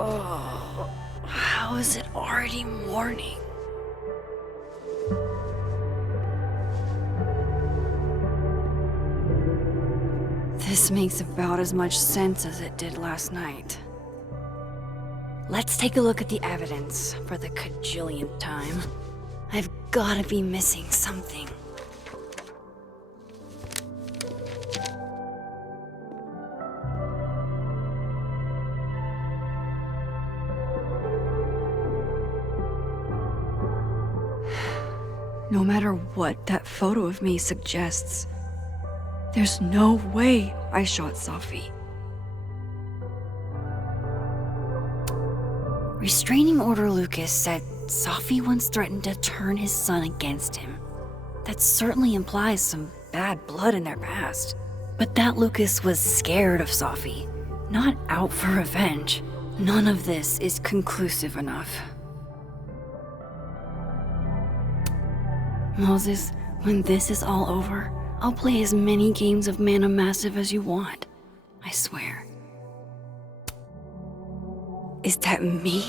Oh, how is it already morning? This makes about as much sense as it did last night. Let's take a look at the evidence for the cajillionth time. I've gotta be missing something. No matter what that photo of me suggests, there's no way I shot Safi. Restraining Order Lucas said Safi once threatened to turn his son against him. That certainly implies some bad blood in their past. But that Lucas was scared of Safi, not out for revenge. None of this is conclusive enough. Moses, when this is all over, I'll play as many games of Mana Massive as you want. I swear. Is that me?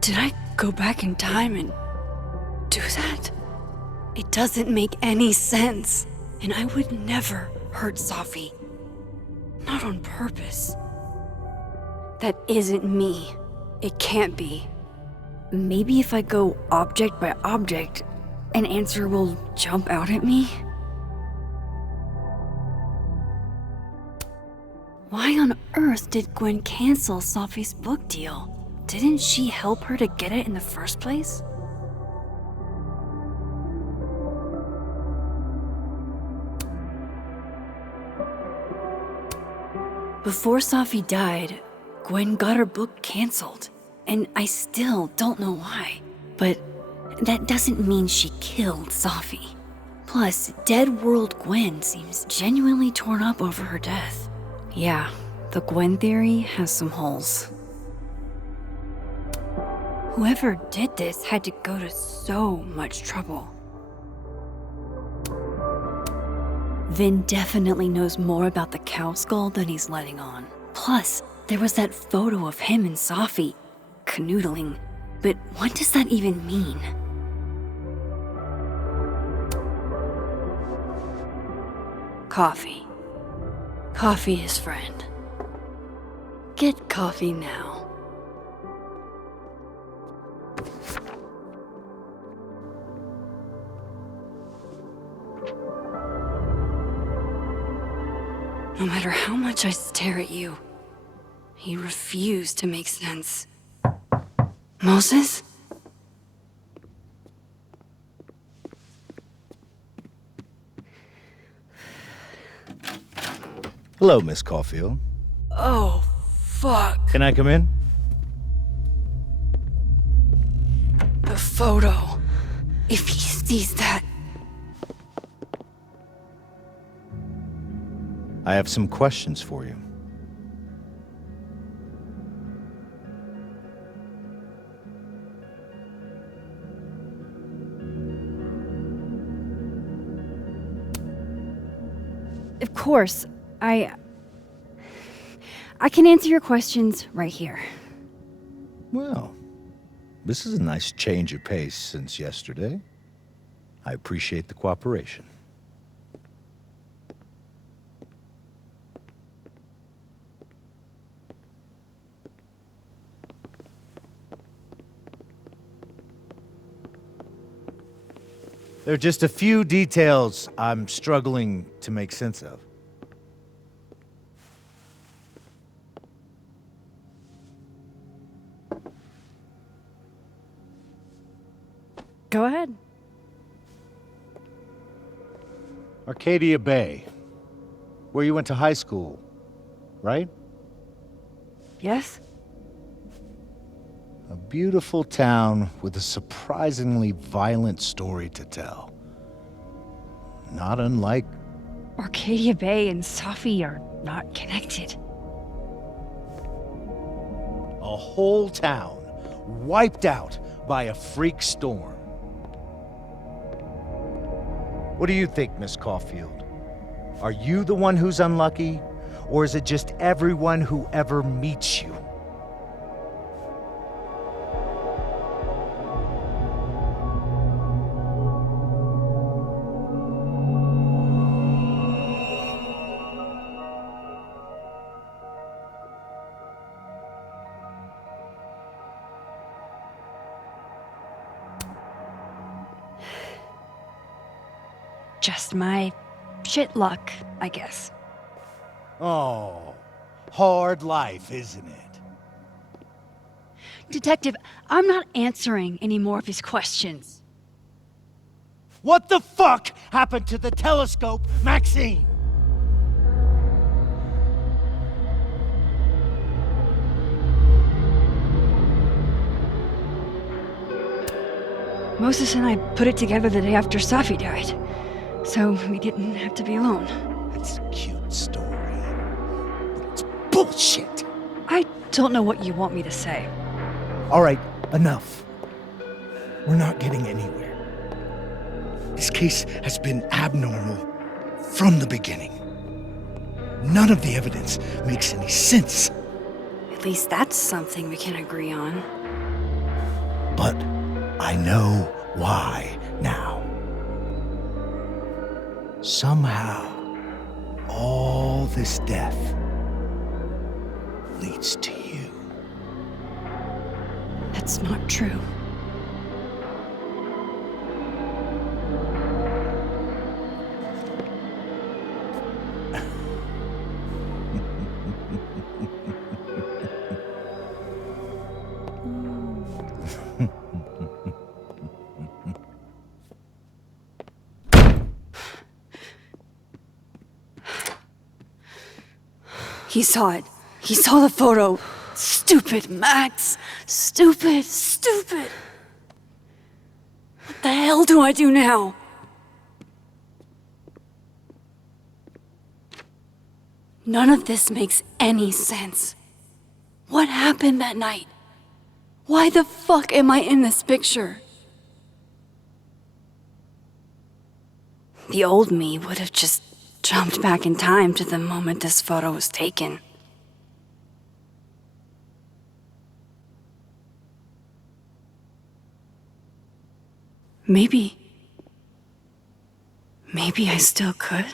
Did I go back in time and do that? It doesn't make any sense. And I would never hurt Safi. Not on purpose. That isn't me. It can't be. Maybe if I go object by object, an answer will jump out at me? Why on earth did Gwen cancel Safi's book deal? Didn't she help her to get it in the first place? Before Safi died, Gwen got her book canceled, and I still don't know why. But that doesn't mean she killed Safi. Plus, Dead World Gwen seems genuinely torn up over her death. Yeah, the Gwen theory has some holes. Whoever did this had to go to so much trouble. Vin definitely knows more about the cow skull than he's letting on. Plus, there was that photo of him and Safi canoodling. But what does that even mean? Coffee. Coffee is friend. Get coffee now. No matter how much I stare at you, you refuse to make sense. Moses? Hello, Miss Caulfield. Oh, fuck. Can I come in? The photo. If he sees that... I have some questions for you. Of course, I can answer your questions right here. Well, this is a nice change of pace since yesterday. I appreciate the cooperation. There are just a few details I'm struggling to make sense of. Go ahead. Arcadia Bay, where you went to high school, right? Yes? A beautiful town with a surprisingly violent story to tell. Not unlike... Arcadia Bay and Safi are not connected. a whole town wiped out by a freak storm. What do you think, Miss Caulfield? Are you the one who's unlucky, or is it just everyone who ever meets you? Just my shit luck, I guess. Oh, hard life, isn't it? Detective, I'm not answering any more of his questions. What the fuck happened to the telescope, Maxine? Moses and I put it together the day after Safi died, so we didn't have to be alone. It's a cute story, but it's bullshit. I don't know what you want me to say. All right, enough. We're not getting anywhere. This case has been abnormal from the beginning. None of the evidence makes any sense. At least that's something we can agree on. But I know why now. Somehow, all this death leads to you. That's not true. He saw it. He saw the photo. Stupid, Max. Stupid, stupid. What the hell do I do now? None of this makes any sense. What happened that night? Why the fuck am I in this picture? The old me would have just jumped back in time to the moment this photo was taken. Maybe I still could.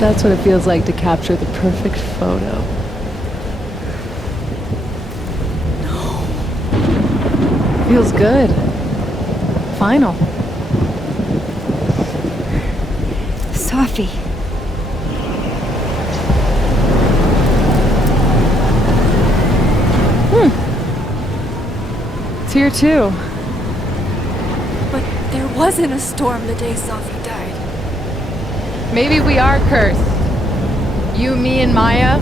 That's what it feels like to capture the perfect photo. No. Feels good. Final. Safi. It's here too. But there wasn't a storm the day Safi died. Maybe we are cursed. You, me, and Maya.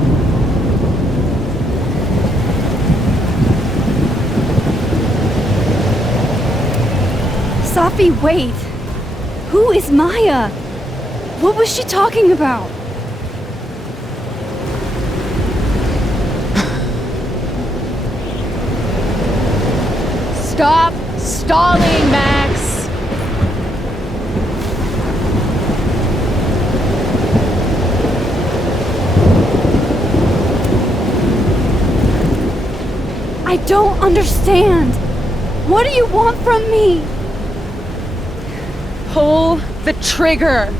Safi, wait. Who is Maya? What was she talking about? Stop stalling, Max! I don't understand. What do you want from me? Pull the trigger!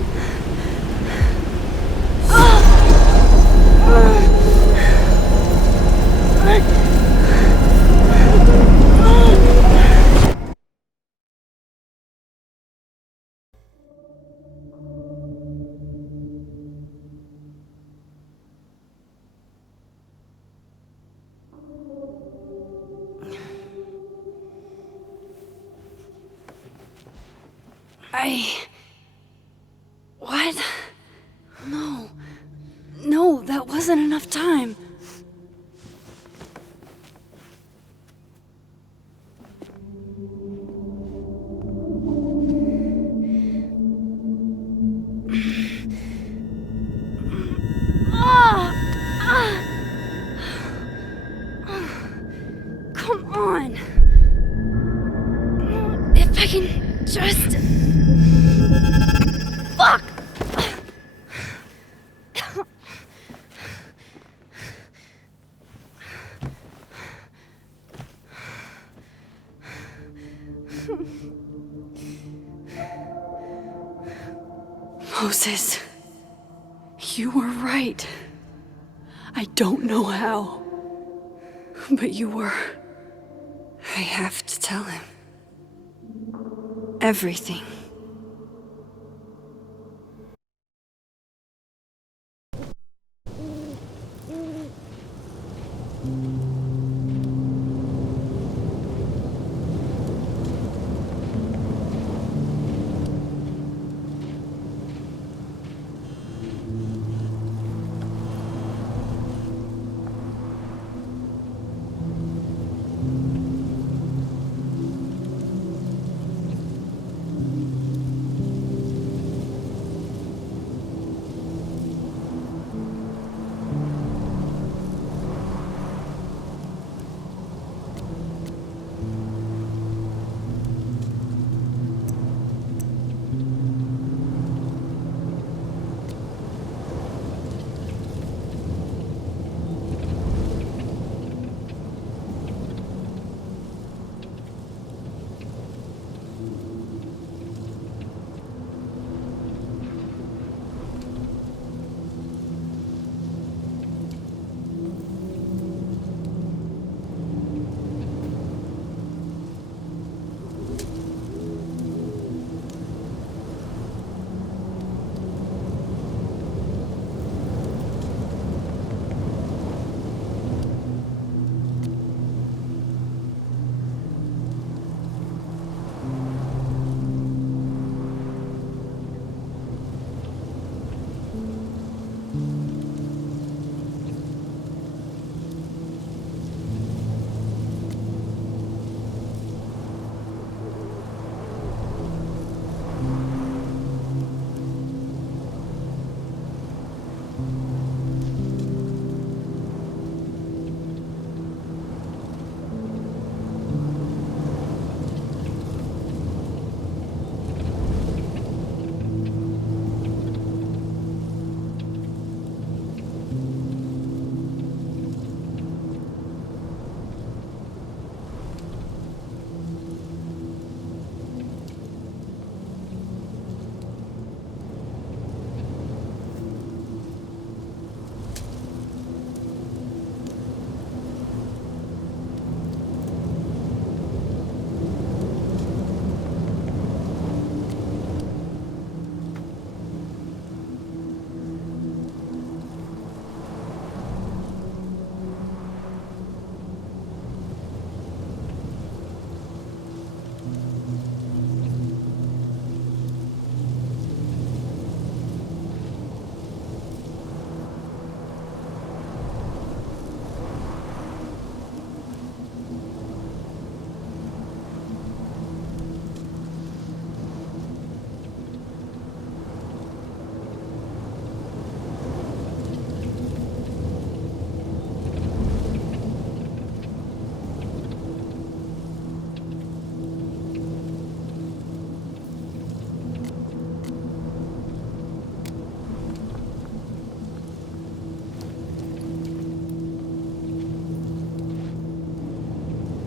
What? No. No, that wasn't enough time. Come on. If I can just... Fuck! Moses, you were right. I don't know how, but you were. I have to tell him. Everything.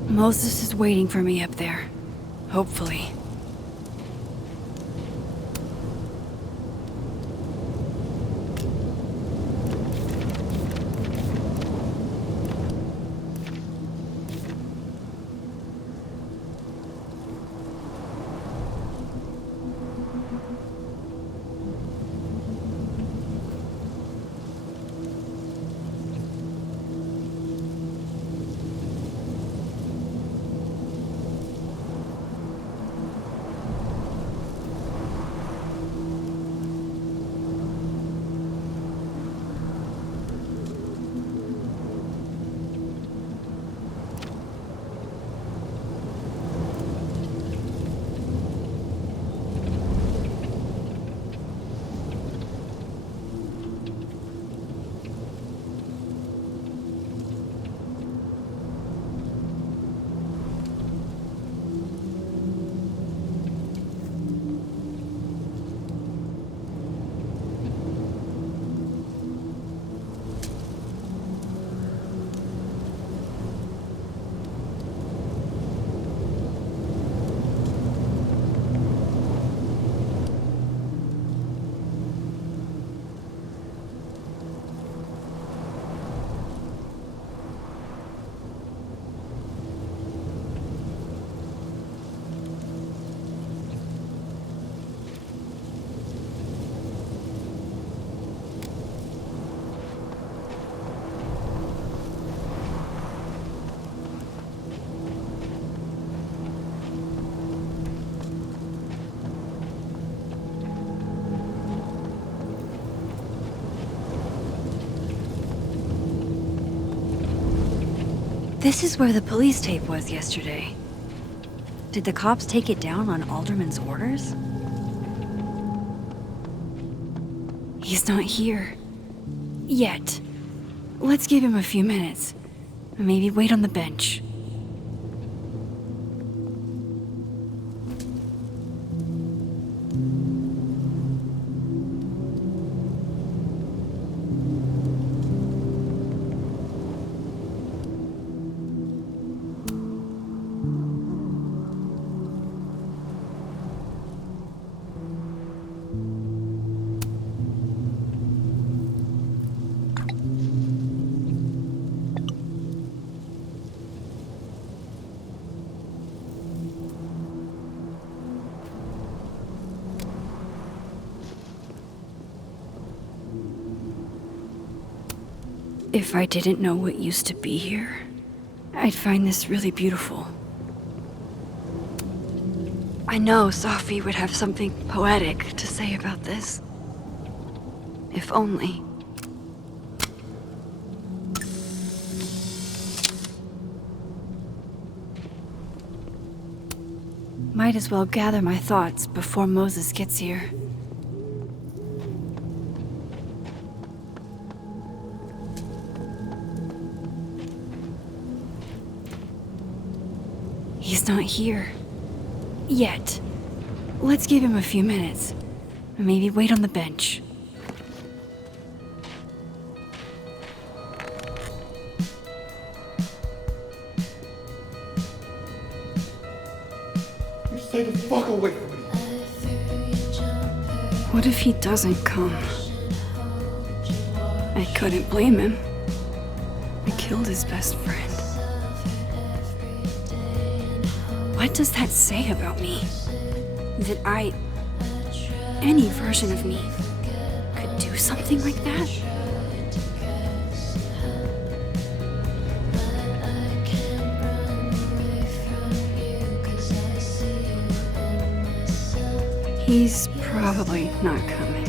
Moses is waiting for me up there. Hopefully. This is where the police tape was yesterday. Did the cops take it down on Alderman's orders? He's not here. Yet. Let's give him a few minutes. Maybe wait on the bench. If I didn't know what used to be here, I'd find this really beautiful. I know Safi would have something poetic to say about this. If only. Might as well gather my thoughts before Moses gets here. He's not here. Yet. Let's give him a few minutes. Maybe wait on the bench. You stay the fuck away from me. What if he doesn't come? I couldn't blame him. I killed his best friend. What does that say about me? That any version of me, could do something like that? He's probably not coming.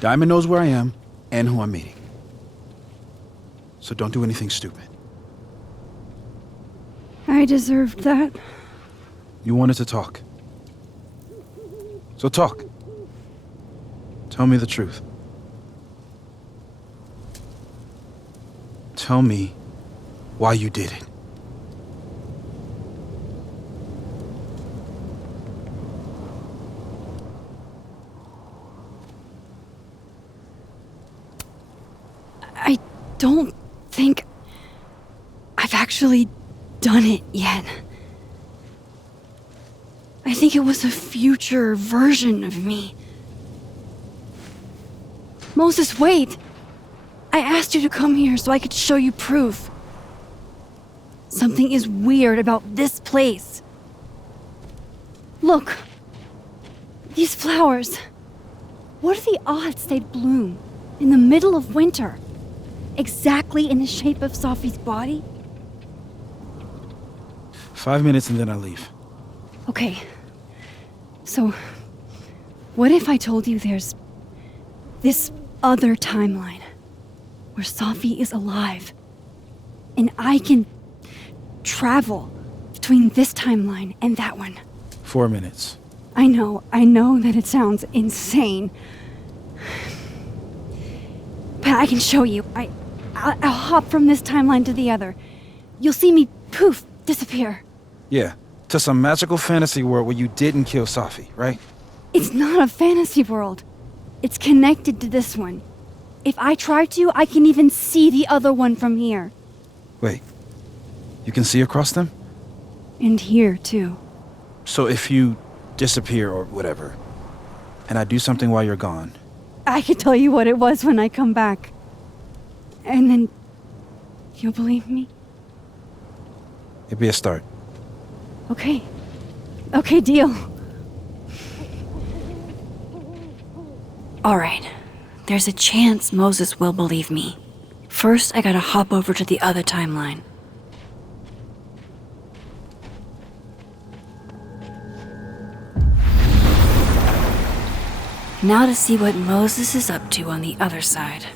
Diamond knows where I am and who I'm meeting. So don't do anything stupid. I deserved that. You wanted to talk. So talk. Tell me the truth. Tell me why you did it. don't think I've actually done it yet. I think it was a future version of me. Moses, wait! I asked you to come here so I could show you proof. Something is weird about this place. Look. These flowers. What are the odds they'd bloom in the middle of winter? Exactly in the shape of Safi's body? 5 minutes and then I leave. Okay. So, what if I told you there's this other timeline where Safi is alive and I can travel between this timeline and that one? 4 minutes. I know that it sounds insane. But I can show you. I'll hop from this timeline to the other. You'll see me, poof, disappear. Yeah, to some magical fantasy world where you didn't kill Safi, right? It's not a fantasy world. It's connected to this one. If I try to, I can even see the other one from here. Wait, you can see across them? And here, too. So if you disappear or whatever, and I do something while you're gone, I can tell you what it was when I come back. And then you'll believe me? it'd be a start. Okay. Okay, deal. Alright. There's a chance Moses will believe me. First, I gotta hop over to the other timeline. Now to see what Moses is up to on the other side.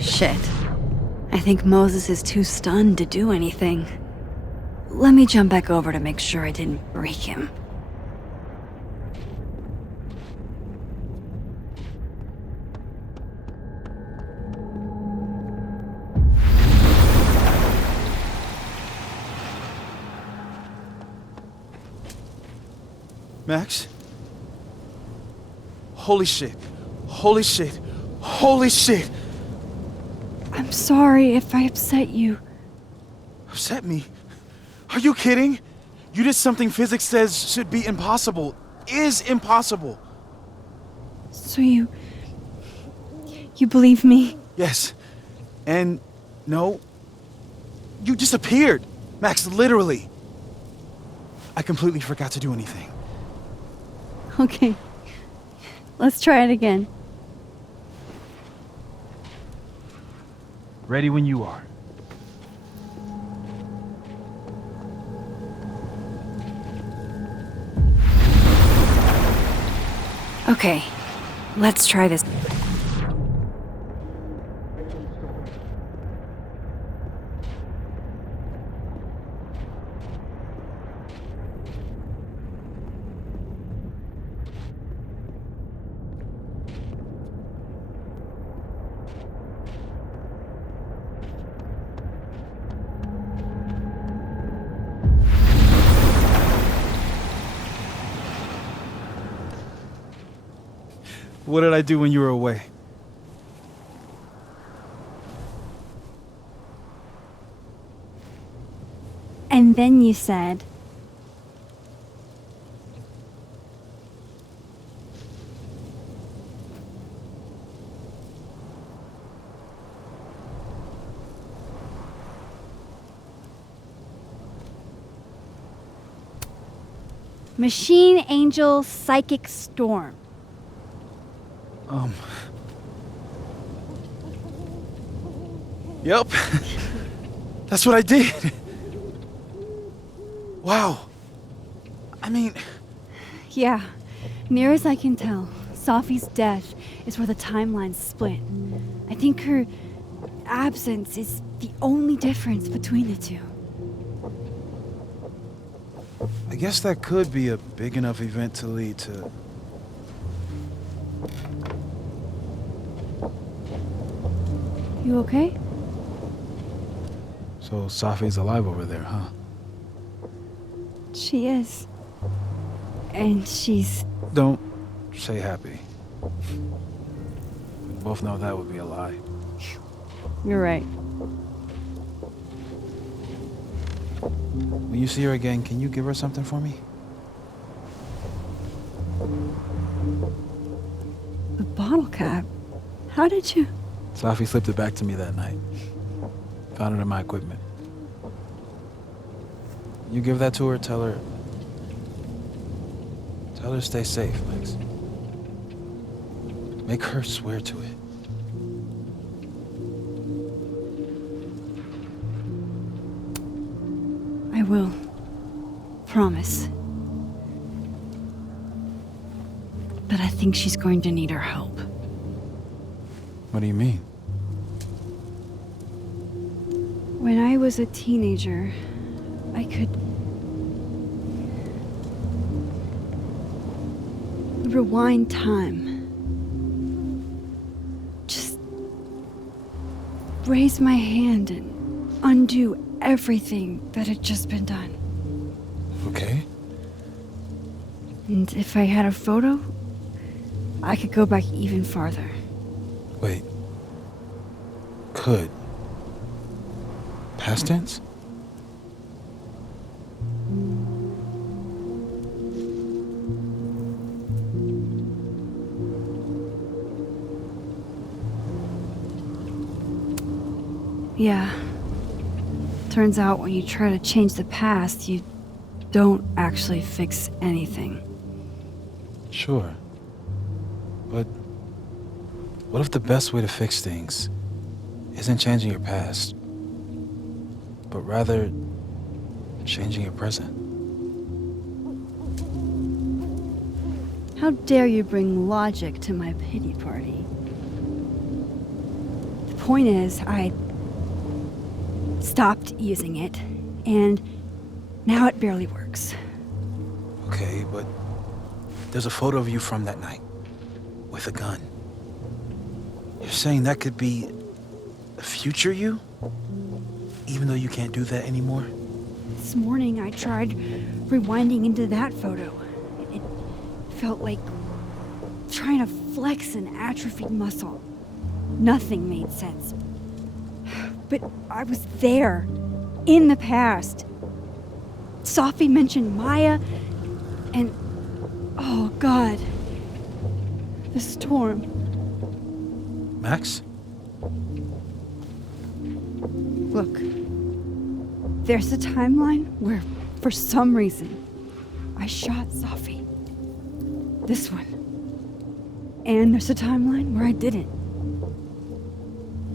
Shit. I think Moses is too stunned to do anything. Let me jump back over to make sure I didn't break him. Max? Holy shit. Holy shit. Holy shit! I'm sorry if I upset you. Upset me? Are you kidding? You did something physics says should be impossible. Is impossible. So you believe me? Yes. And no. You disappeared. Max, literally. I completely forgot to do anything. Okay. Let's try it again. Ready when you are. Okay. Let's try this. What did I do when you were away? And then you said, Machine Angel Psychic Storm. Yup. That's what I did. Wow. I mean, Yeah, near as I can tell, Safi's death is where the timelines split. I think her absence is the only difference between the two. I guess that could be a big enough event to lead to... You okay? So Safi's alive over there, huh? She is. And she's... Don't say happy. We both know that would be a lie. You're right. When you see her again, can you give her something for me? The bottle cap? How did you... Safi slipped it back to me that night. Found it in my equipment. You give that to her, tell her to stay safe, Max. Make her swear to it. I will. Promise. But I think she's going to need our help. What do you mean? When I was a teenager, I could rewind time. Just raise my hand and undo everything that had just been done. Okay. And if I had a photo, I could go back even farther. Wait. Could. Past tense? Yeah. Turns out when you try to change the past, you don't actually fix anything. Sure. But what if the best way to fix things isn't changing your past, but rather changing your present? How dare you bring logic to my pity party? The point is, I stopped using it, and now it barely works. Okay, but there's a photo of you from that night with a gun. You're saying that could be a future you? Even though you can't do that anymore? This morning I tried rewinding into that photo. It felt like trying to flex an atrophied muscle. Nothing made sense. But I was there, in the past. Safi mentioned Maya, and oh God, the storm. Max? Look, there's a timeline where, for some reason, I shot Safi. This one. And there's a timeline where I didn't.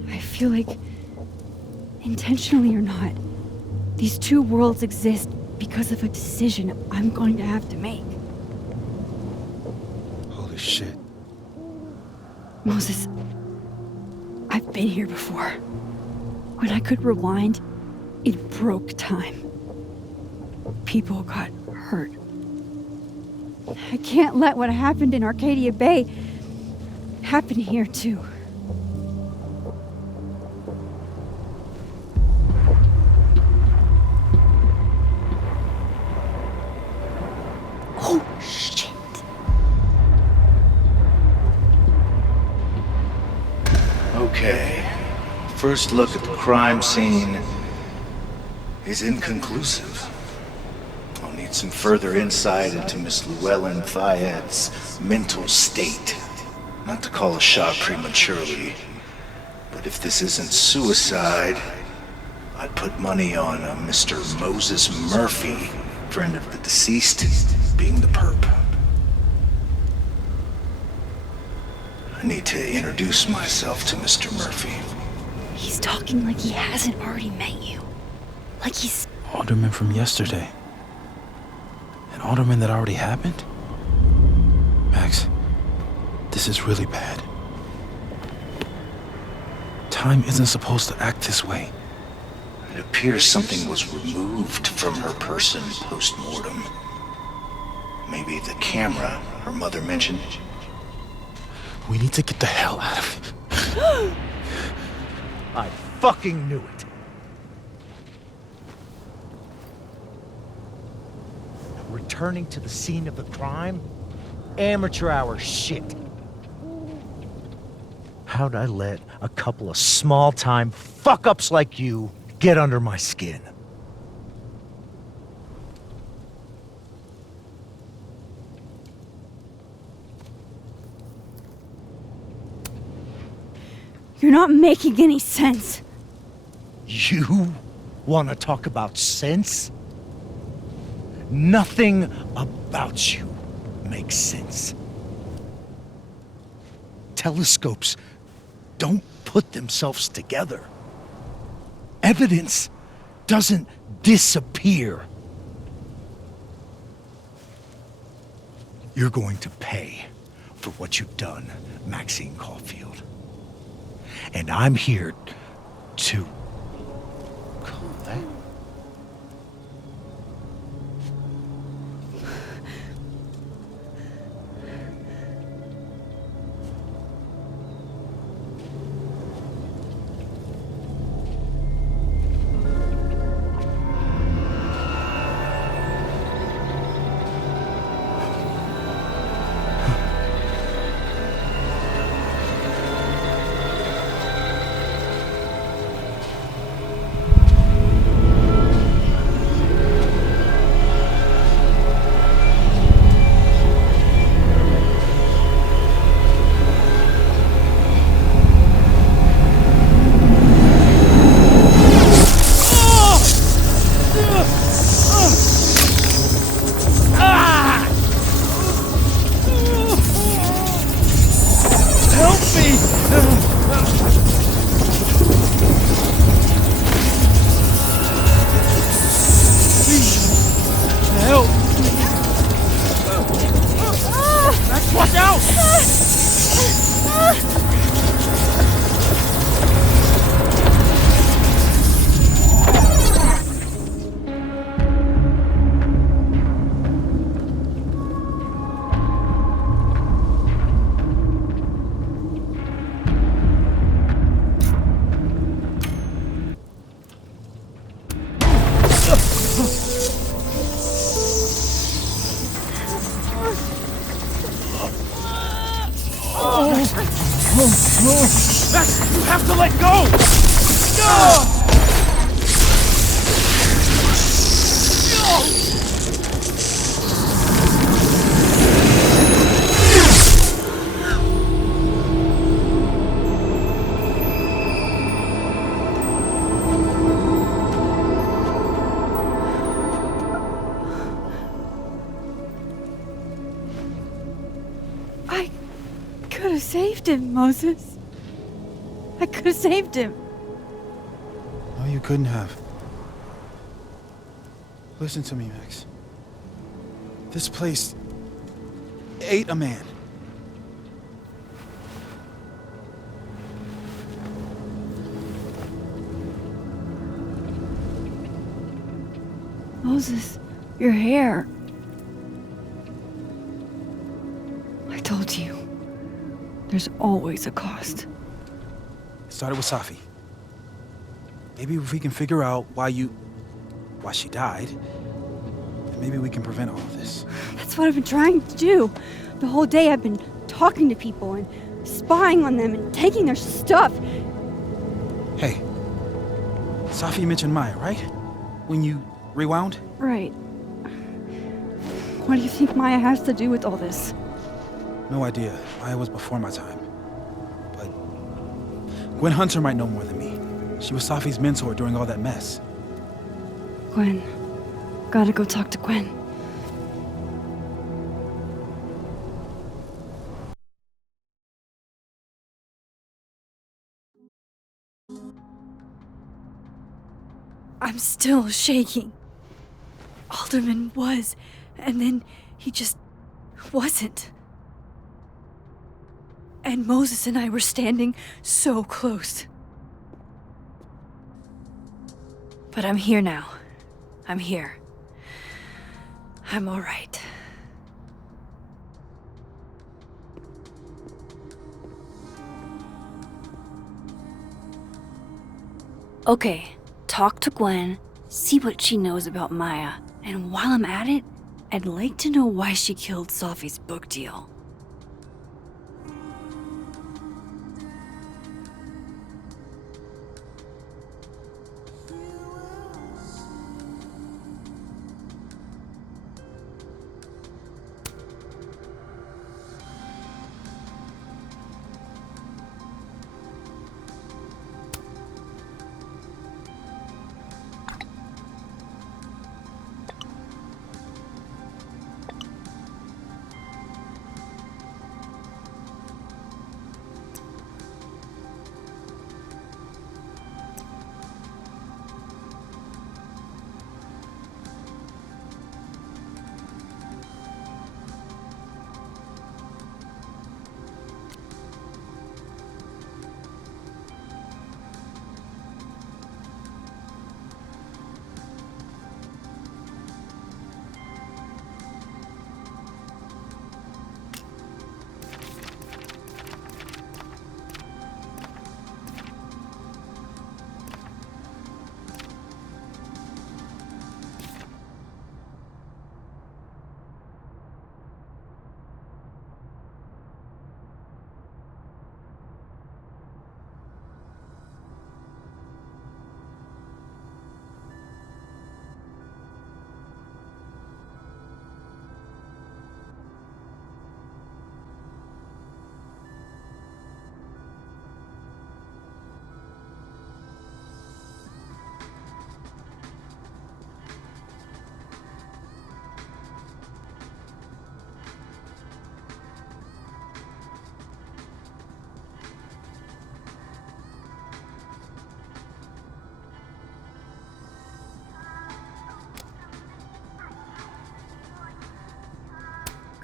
I feel like, intentionally or not, these two worlds exist because of a decision I'm going to have to make. Holy shit. Moses, I've been here before. When I could rewind, it broke time. People got hurt. I can't let what happened in Arcadia Bay happen here too. Oh, shit. Okay. First look at the crime scene is inconclusive. I'll need some further insight into Miss Llewellyn Fayette's mental state. Not to call a shot prematurely, but if this isn't suicide, I'd put money on a Mr. Moses Murphy, friend of the deceased, being the perp. I need to introduce myself to Mr. Murphy. He's talking like he hasn't already met you. Like he's... Alderman from yesterday. An alderman that already happened? Max, this is really bad. Time isn't supposed to act this way. It appears something was removed from her person post-mortem. Maybe the camera her mother mentioned. We need to get the hell out of here. I fucking knew it. Returning to the scene of the crime? Amateur hour shit. How'd I let a couple of small-time fuck-ups like you get under my skin? You're not making any sense. You want to talk about sense? Nothing about you makes sense. Telescopes don't put themselves together. Evidence doesn't disappear. You're going to pay for what you've done, Maxine Caulfield. And I'm here to... Colette? Max, you have to let go! No! I could have saved him, Moses. I could have saved him. No, you couldn't have. Listen to me, Max. This place ate a man. Moses, your hair. I told you. There's always a cost. It started with Safi. Maybe if we can figure out why she died, then maybe we can prevent all of this. That's what I've been trying to do. The whole day I've been talking to people and spying on them and taking their stuff. Hey, Safi mentioned Maya, right? When you rewound? Right. What do you think Maya has to do with all this? No idea. Maya was before my time. But Gwen Hunter might know more than me. She was Safi's mentor during all that mess. Gwen. Gotta go talk to Gwen. I'm still shaking. Alderman was, and then he just wasn't. And Moses and I were standing so close. But I'm here now. I'm here. I'm all right. Okay, talk to Gwen, see what she knows about Maya, and while I'm at it, I'd like to know why she killed Sophie's book deal.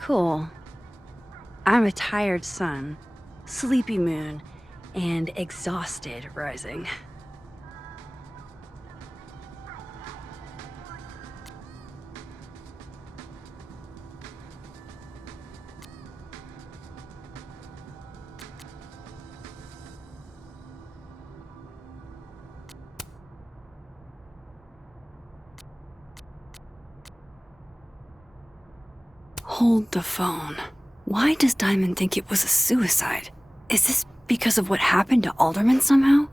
Cool. I'm a tired sun, sleepy moon, and exhausted rising. Hold the phone. Why does Diamond think it was a suicide? Is this because of what happened to Alderman somehow?